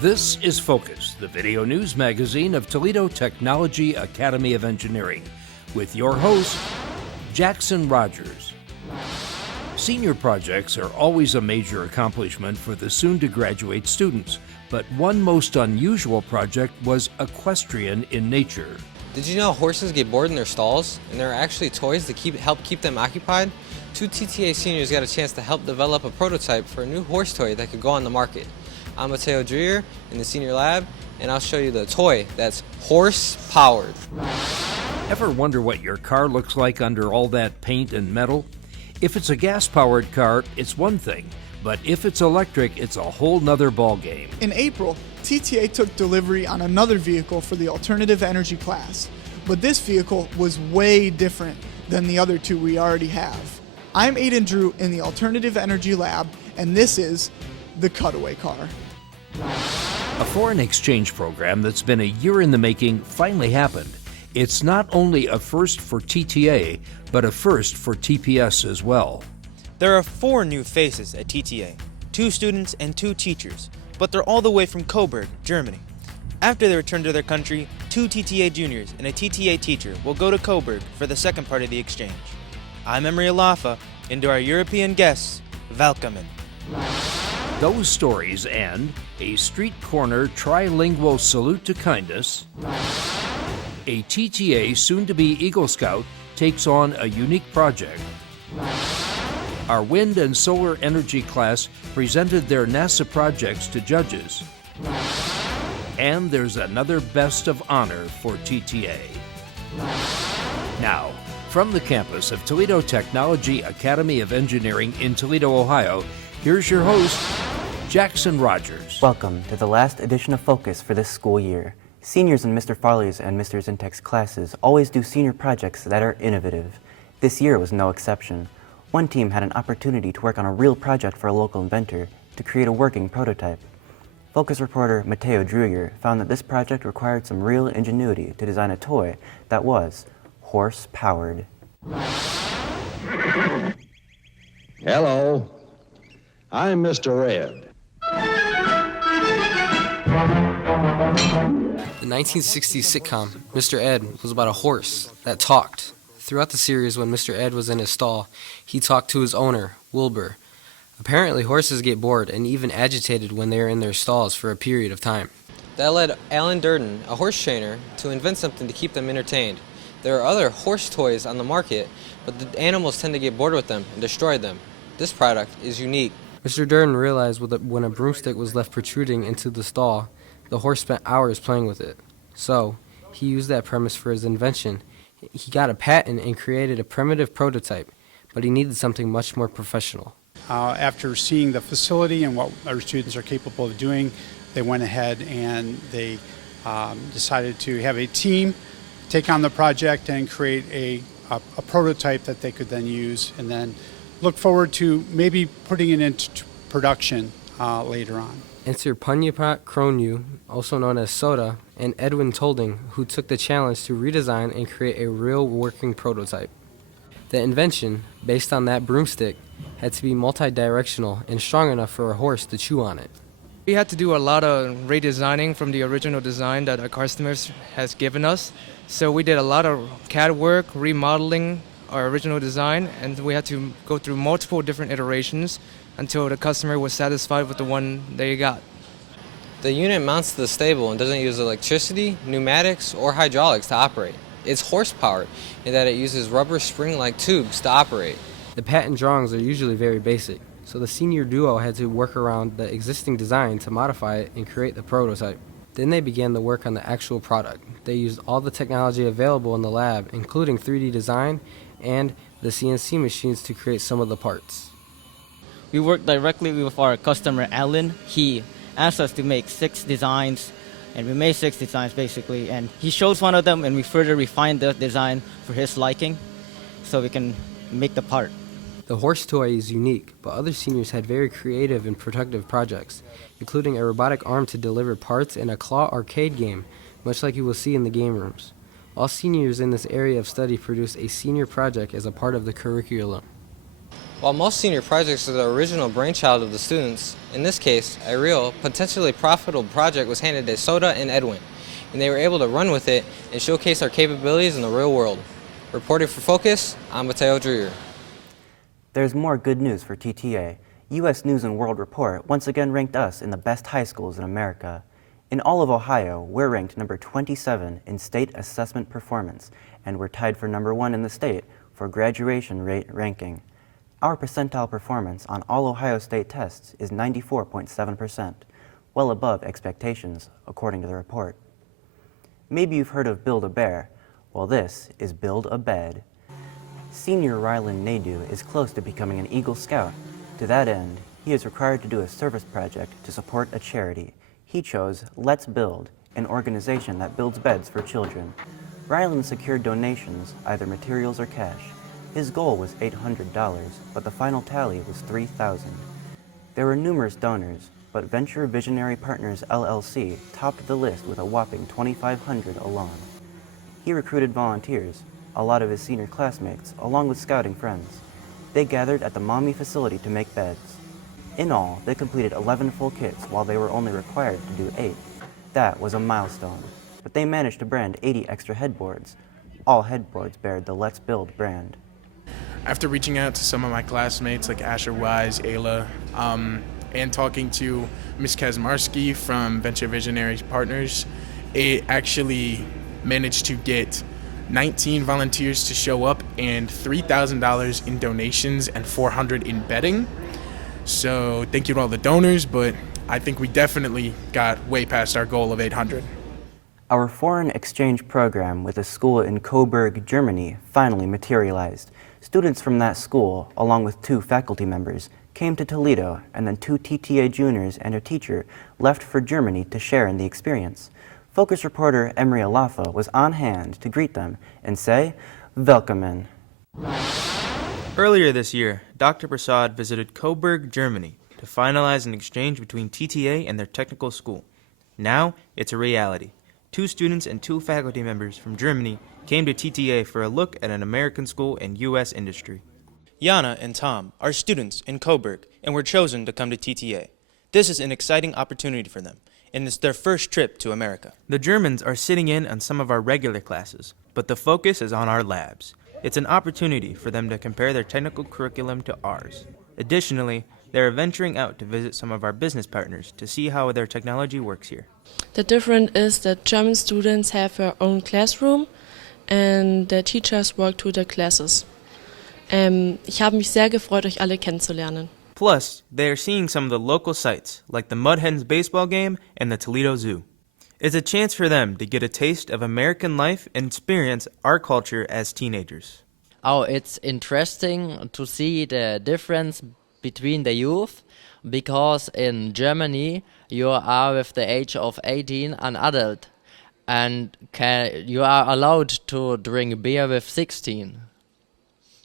This is Focus, the video news magazine of Toledo Technology Academy of Engineering, with your host, Jackson Rogers. Senior projects are always a major accomplishment for the soon-to-graduate students, but one most unusual project was equestrian in nature. Did you know horses get bored in their stalls, and there are actually toys to help keep them occupied? 2 TTA seniors got a chance to help develop a prototype for a new horse toy that could go on the market. I'm Mateo Drewyor in the senior lab, and I'll show you the toy that's horse-powered. Ever wonder what your car looks like under all that paint and metal? If it's a gas-powered car, it's one thing, but if it's electric, it's a whole nother ballgame. In April, TTA took delivery on another vehicle for the alternative energy class, but this vehicle was way different than the other two we already have. I'm Ayden Drew in the alternative energy lab, and this is the Cutaway Car. A foreign exchange program that's been a year in the making finally happened. It's not only a first for TTA, but a first for TPS as well. There are 4 new faces at TTA, 2 students and 2 teachers, but they're all the way from Coburg, Germany. After they return to their country, 2 TTA juniors and a TTA teacher will go to Coburg for the second part of the exchange. I'm Emery Alafa, and to our European guests, Willkommen. Those stories and a street corner trilingual salute to kindness, a TTA soon-to-be Eagle Scout takes on a unique project, our wind and solar energy class presented their NASA projects to judges, and there's another best of honor for TTA. Now, from the campus of Toledo Technology Academy of Engineering in Toledo, Ohio, here's your host, Jackson Rogers. Welcome to the last edition of Focus for this school year. Seniors in Mr. Farley's and Mr. Zintek's classes always do senior projects that are innovative. This year was no exception. One team had an opportunity to work on a real project for a local inventor to create a working prototype. Focus reporter Mateo Drewyor found that this project required some real ingenuity to design a toy that was horse-powered. Hello, I'm Mr. Red. The 1960s sitcom, Mr. Ed, was about a horse that talked. Throughout the series, when Mr. Ed was in his stall, he talked to his owner, Wilbur. Apparently, horses get bored and even agitated when they are in their stalls for a period of time. That led Ayden Drew, a horse trainer, to invent something to keep them entertained. There are other horse toys on the market, but the animals tend to get bored with them and destroy them. This product is unique. Mr. Durden realized when a broomstick was left protruding into the stall, the horse spent hours playing with it. So, he used that premise for his invention. He got a patent and created a primitive prototype, but he needed something much more professional. After seeing the facility and what our students are capable of doing, they went ahead and they decided to have a team take on the project and create a prototype that they could then use and then look forward to maybe putting it into production later on. Enter Punyapat Kronyu, also known as Soda, and Edwin Tolding, who took the challenge to redesign and create a real working prototype. The invention, based on that broomstick, had to be multi-directional and strong enough for a horse to chew on it. We had to do a lot of redesigning from the original design that our customers has given us. So we did a lot of CAD work, remodeling our original design, and we had to go through multiple different iterations until the customer was satisfied with the one they got. The unit mounts to the stable and doesn't use electricity, pneumatics, or hydraulics to operate. It's horse-powered in that it uses rubber spring-like tubes to operate. The patent drawings are usually very basic, so the senior duo had to work around the existing design to modify it and create the prototype. Then they began the work on the actual product. They used all the technology available in the lab, including 3D design and the CNC machines to create some of the parts. We worked directly with our customer, Alan. He asked us to make 6 designs, and we made 6 designs basically, and he chose one of them, and we further refined the design for his liking so we can make the part. The horse toy is unique, but other seniors had very creative and productive projects, including a robotic arm to deliver parts and a claw arcade game, much like you will see in the game rooms. All seniors in this area of study produce a senior project as a part of the curriculum. While most senior projects are the original brainchild of the students, in this case, a real, potentially profitable project was handed to Soda and Edwin, and they were able to run with it and showcase our capabilities in the real world. Reporting for Focus, I'm Mateo Drewyor. There's more good news for TTA. U.S. News & World Report once again ranked us in the best high schools in America. In all of Ohio, we're ranked number 27 in state assessment performance, and we're tied for number 1 in the state for graduation rate ranking. Our percentile performance on all Ohio State tests is 94.7%, well above expectations, according to the report. Maybe you've heard of Build-A-Bear. Well, this is Build-A-Bed. Senior Rylan Nadu is close to becoming an Eagle Scout. To that end, he is required to do a service project to support a charity. He chose Let's Build, an organization that builds beds for children. Rylan secured donations, either materials or cash. His goal was $800, but the final tally was $3,000. There were numerous donors, but Venture Visionary Partners LLC topped the list with a whopping $2,500 alone. He recruited volunteers, a lot of his senior classmates, along with scouting friends. They gathered at the Mommy facility to make beds. In all, they completed 11 full kits while they were only required to do 8. That was a milestone, but they managed to brand 80 extra headboards. All headboards bear the Let's Build brand. After reaching out to some of my classmates like Asher Wise, Ayla, and talking to Ms. Kazmarski from Venture Visionary Partners, it actually managed to get 19 volunteers to show up and $3,000 in donations and $400 in bedding. So thank you to all the donors, but I think we definitely got way past our goal of 800. Our foreign exchange program with a school in Coburg, Germany, finally materialized. Students from that school, along with 2 faculty members, came to Toledo, and then 2 TTA juniors and a teacher left for Germany to share in the experience. Focus reporter Emery Alafa was on hand to greet them and say, Willkommen. Earlier this year, Dr. Prasad visited Coburg, Germany, to finalize an exchange between TTA and their technical school. Now, it's a reality. 2 students and 2 faculty members from Germany came to TTA for a look at an American school and U.S. industry. Yana and Tom are students in Coburg and were chosen to come to TTA. This is an exciting opportunity for them, and it's their first trip to America. The Germans are sitting in on some of our regular classes, but the focus is on our labs. It's an opportunity for them to compare their technical curriculum to ours. Additionally, they are venturing out to visit some of our business partners to see how their technology works here. The difference is that German students have their own classroom and the teachers work to the classes. Ich habe mich sehr gefreut, euch alle kennenzulernen. Plus, they are seeing some of the local sites, like the Mud Hens baseball game and the Toledo Zoo. It's a chance for them to get a taste of American life and experience our culture as teenagers. Oh, it's interesting to see the difference between the youth, because in Germany you are with the age of 18 an adult, and you are allowed to drink beer with 16.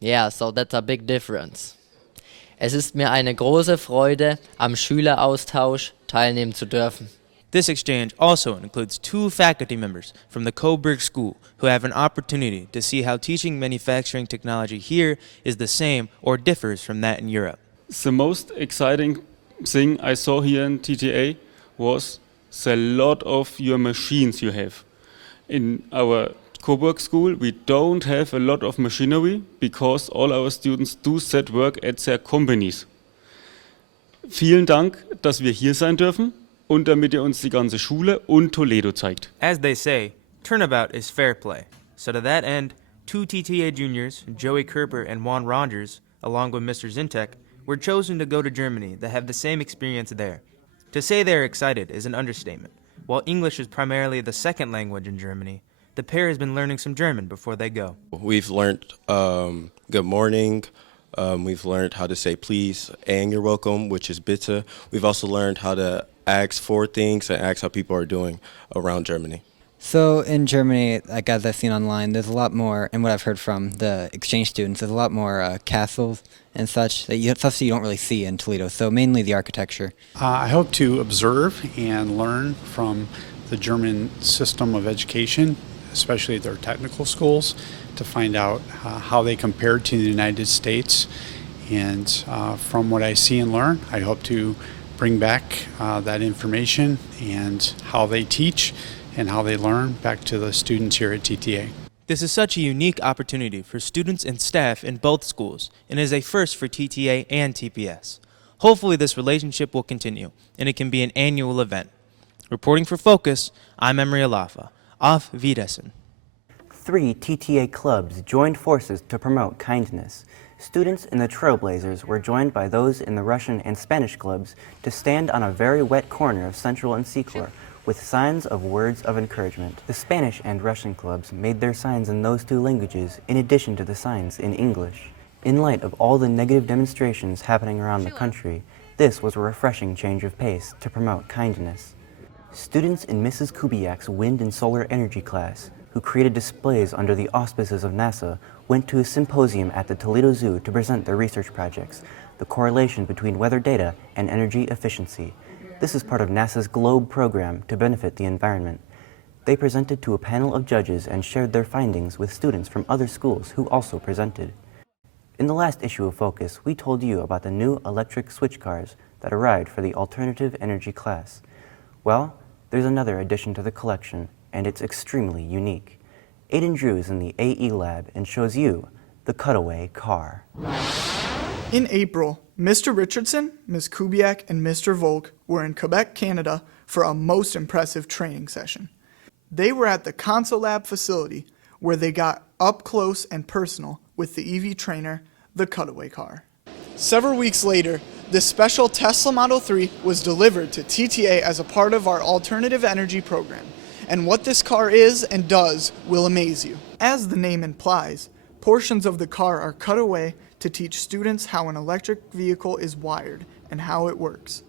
Yeah, so that's a big difference. Es ist mir eine große Freude, am Schüleraustausch teilnehmen zu dürfen. This exchange also includes 2 faculty members from the Coburg School who have an opportunity to see how teaching manufacturing technology here is the same or differs from that in Europe. The most exciting thing I saw here in TTA was the lot of your machines you have. In our Coburg School, we don't have a lot of machinery because all our students do set work at their companies. Vielen Dank, dass wir hier sein dürfen und damit ihr uns die ganze Schule und Toledo zeigt. As they say, turnabout is fair play. So to that end, 2 TTA juniors, Joey Kerper and Juan Rogers, along with Mr. Zintek, were chosen to go to Germany that have the same experience there. To say they're excited is an understatement. While English is primarily the second language in Germany, the pair has been learning some German before they go. We've learned good morning. We've learned how to say please and you're welcome, which is bitte. We've also learned how to ask for things and ask how people are doing around Germany. So in Germany, like as I've seen online, there's a lot more, and what I've heard from the exchange students, there's a lot more castles and such stuff you don't really see in Toledo. So mainly the architecture. I hope to observe and learn from the German system of education, especially their technical schools, to find out how they compare to the United States And from what I see and learn, I hope to bring back that information and how they teach and how they learn back to the students here at TTA. This is such a unique opportunity for students and staff in both schools, and is a first for TTA and TPS. Hopefully this relationship will continue, and it can be an annual event. Reporting for Focus, I'm Emery Alafa. Auf Wiedersehen. 3 TTA clubs joined forces to promote kindness. Students in the Trailblazers were joined by those in the Russian and Spanish clubs to stand on a very wet corner of Central and Secor with signs of words of encouragement. The Spanish and Russian clubs made their signs in those 2 languages in addition to the signs in English. In light of all the negative demonstrations happening around the country, this was a refreshing change of pace to promote kindness. Students in Mrs. Kubiak's Wind and Solar Energy class, who created displays under the auspices of NASA, went to a symposium at the Toledo Zoo to present their research projects, the correlation between weather data and energy efficiency. This is part of NASA's GLOBE program to benefit the environment. They presented to a panel of judges and shared their findings with students from other schools who also presented. In the last issue of Focus, we told you about the new electric switch cars that arrived for the alternative energy class. Well, there's another addition to the collection, and it's extremely unique. Ayden Drew is in the AE lab and shows you the Cutaway Car. In April, Mr. Richardson, Ms. Kubiak, and Mr. Volk were in Quebec, Canada for a most impressive training session. They were at the ConsoLab facility where they got up close and personal with the EV trainer, the Cutaway Car. Several weeks later, this special Tesla Model 3 was delivered to TTA as a part of our alternative energy program. And what this car is and does will amaze you. As the name implies, portions of the car are cut away to teach students how an electric vehicle is wired and how it works.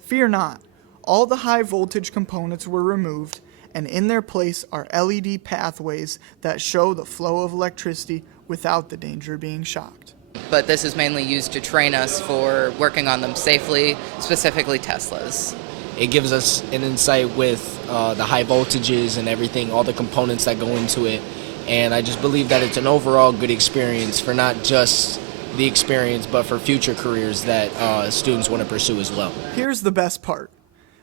Fear not, all the high voltage components were removed, and in their place are LED pathways that show the flow of electricity without the danger of being shocked. But this is mainly used to train us for working on them safely, specifically Teslas. It gives us an insight with the high voltages and everything, all the components that go into it. And I just believe that it's an overall good experience for not just the experience, but for future careers that students want to pursue as well. Here's the best part.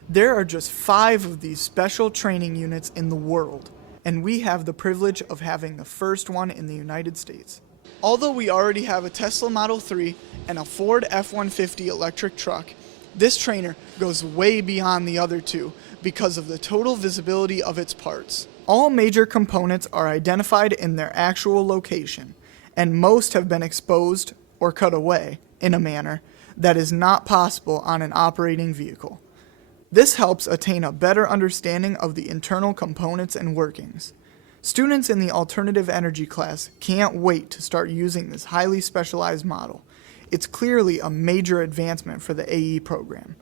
There are just 5 of these special training units in the world, and we have the privilege of having the first one in the United States. Although we already have a Tesla Model 3 and a Ford F-150 electric truck, this trainer goes way beyond the other 2 because of the total visibility of its parts. All major components are identified in their actual location, and most have been exposed or cut away in a manner that is not possible on an operating vehicle. This helps attain a better understanding of the internal components and workings. Students in the alternative energy class can't wait to start using this highly specialized model. It's clearly a major advancement for the AE program.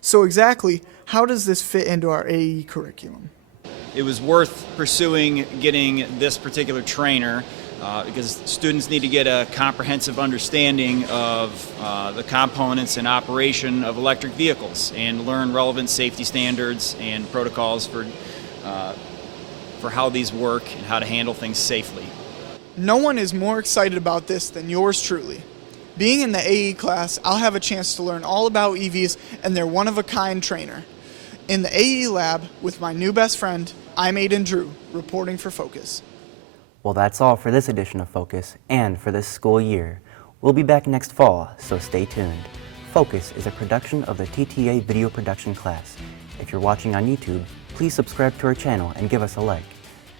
So exactly, how does this fit into our AE curriculum? It was worth pursuing getting this particular trainer because students need to get a comprehensive understanding of the components and operation of electric vehicles and learn relevant safety standards and protocols for how these work and how to handle things safely. No one is more excited about this than yours truly. Being in the AE class, I'll have a chance to learn all about EVs and their one-of-a-kind trainer. In the AE lab with my new best friend, I'm Ayden Drew, reporting for Focus. Well, that's all for this edition of Focus and for this school year. We'll be back next fall, so stay tuned. Focus is a production of the TTA video production class. If you're watching on YouTube, please subscribe to our channel and give us a like.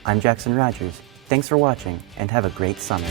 I'm Jackson Rogers. Thanks for watching and have a great summer.